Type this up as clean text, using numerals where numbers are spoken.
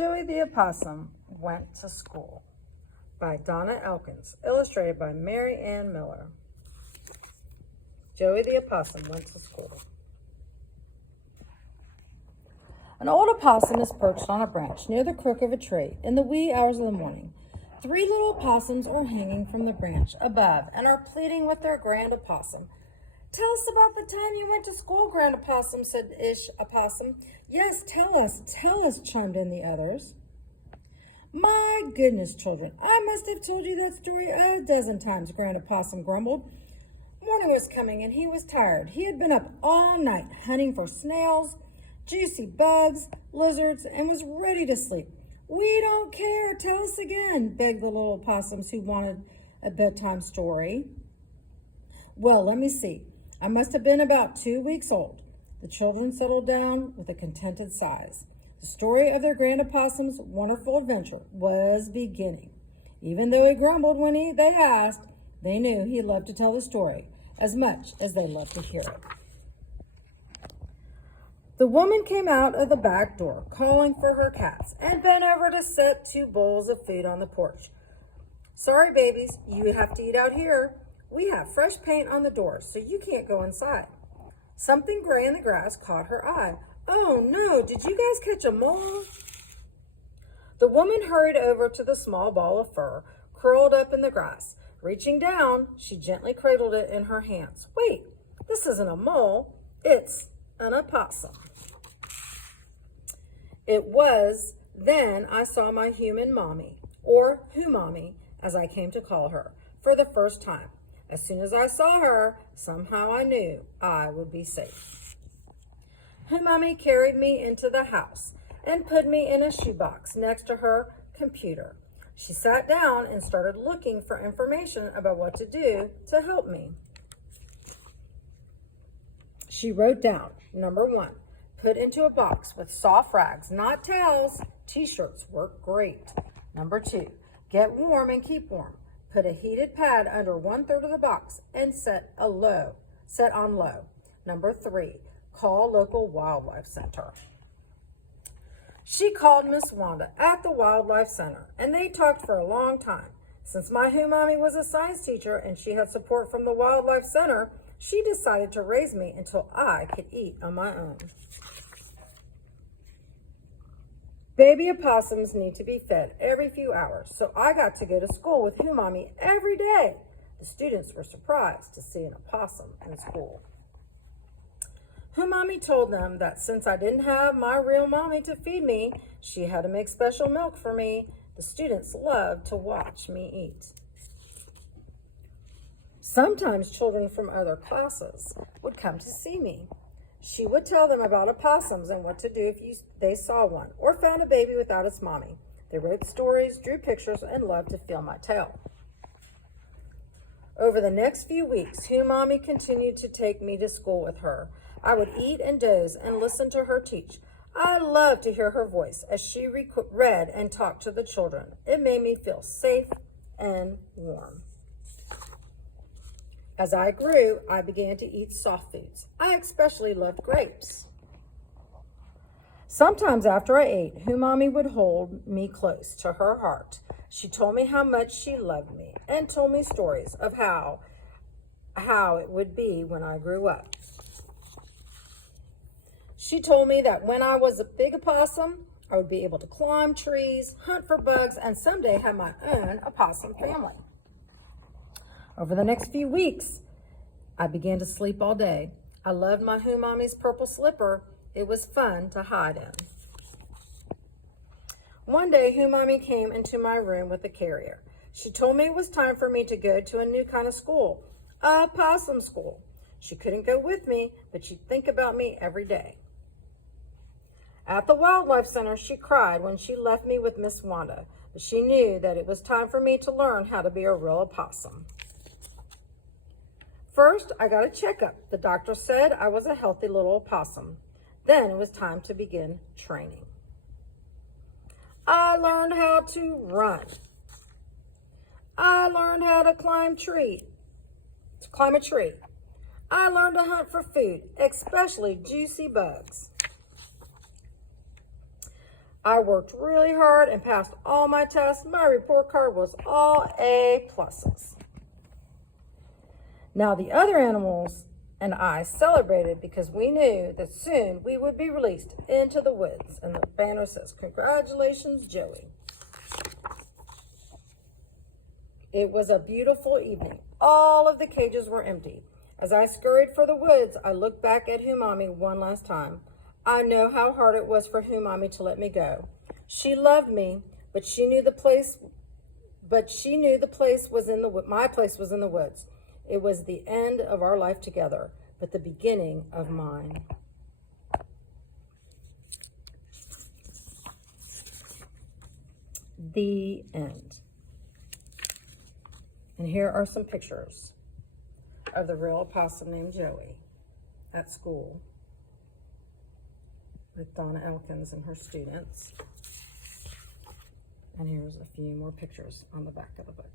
Joey the Opossum Went to School by Donna Elkins, illustrated by Mary Ann Miller. Joey the Opossum went to school. An old opossum is perched on a branch near the crook of a tree in the wee hours of the morning. 3 little opossums are hanging from the branch above and are pleading with their grand opossum. "Tell us about the time you went to school, Grand Opossum," said Ish Opossum. "Yes, tell us," chimed in the others. "My goodness, children, I must have told you that story a dozen times," Grand Opossum grumbled. Morning was coming and he was tired. He had been up all night hunting for snails, juicy bugs, lizards, and was ready to sleep. "We don't care, tell us again," begged the little opossums who wanted a bedtime story. "Well, let me see. I must have been about 2 weeks old." The children settled down with a contented sigh. The story of their grand opossum's wonderful adventure was beginning. Even though he grumbled when they asked, they knew he loved to tell the story as much as they loved to hear it. The woman came out of the back door, calling for her cats, and bent over to set 2 bowls of food on the porch. "Sorry, babies, you have to eat out here. We have fresh paint on the doors, so you can't go inside." Something gray in the grass caught her eye. "Oh no, did you guys catch a mole?" The woman hurried over to the small ball of fur, curled up in the grass. Reaching down, she gently cradled it in her hands. "Wait, this isn't a mole, it's an opossum." It was then I saw my human mommy, or Who-mommy, as I came to call her, for the first time. As soon as I saw her, somehow I knew I would be safe. Who-mommy carried me into the house and put me in a shoebox next to her computer. She sat down and started looking for information about what to do to help me. She wrote down, number 1, put into a box with soft rags, not towels. T-shirts work great. Number 2, get warm and keep warm. Put a heated pad under 1/3 of the box and set on low. Number 3, call local wildlife center. She called Miss Wanda at the wildlife center, and they talked for a long time. Since my Who-mommy was a science teacher and she had support from the wildlife center, she decided to raise me until I could eat on my own. Baby opossums need to be fed every few hours, so I got to go to school with Who-mommy every day. The students were surprised to see an opossum in school. Who-mommy told them that since I didn't have my real mommy to feed me, she had to make special milk for me. The students loved to watch me eat. Sometimes children from other classes would come to see me. She would tell them about opossums and what to do if they saw one or found a baby without its mommy. They wrote stories, drew pictures, and loved to feel my tale. Over the next few weeks, Who-mommy continued to take me to school with her. I would eat and doze and listen to her teach. I loved to hear her voice as she read and talked to the children. It made me feel safe and warm. As I grew, I began to eat soft foods. I especially loved grapes. Sometimes after I ate, Who-mommy would hold me close to her heart. She told me how much she loved me and told me stories of how it would be when I grew up. She told me that when I was a big opossum, I would be able to climb trees, hunt for bugs, and someday have my own opossum family. Over the next few weeks, I began to sleep all day. I loved my Who-mommy's purple slipper. It was fun to hide in. One day, Who-mommy came into my room with a carrier. She told me it was time for me to go to a new kind of school, a possum school. She couldn't go with me, but she'd think about me every day. At the wildlife center, she cried when she left me with Miss Wanda, but she knew that it was time for me to learn how to be a real opossum. First, I got a checkup. The doctor said I was a healthy little opossum. Then it was time to begin training. I learned how to run. I learned how to climb a tree. I learned to hunt for food, especially juicy bugs. I worked really hard and passed all my tests. My report card was all A pluses. Now the other animals and I celebrated because we knew that soon we would be released into the woods. And the banner says, "Congratulations, Joey." It was a beautiful evening. All of the cages were empty. As I scurried for the woods, I looked back at Humami one last time. I know how hard it was for Humami to let me go. She loved me, but she knew the place was in the my place was in the woods. It was the end of our life together, but the beginning of mine. The end. And here are some pictures of the real opossum named Joey at school with Donna Elkins and her students. And here's a few more pictures on the back of the book.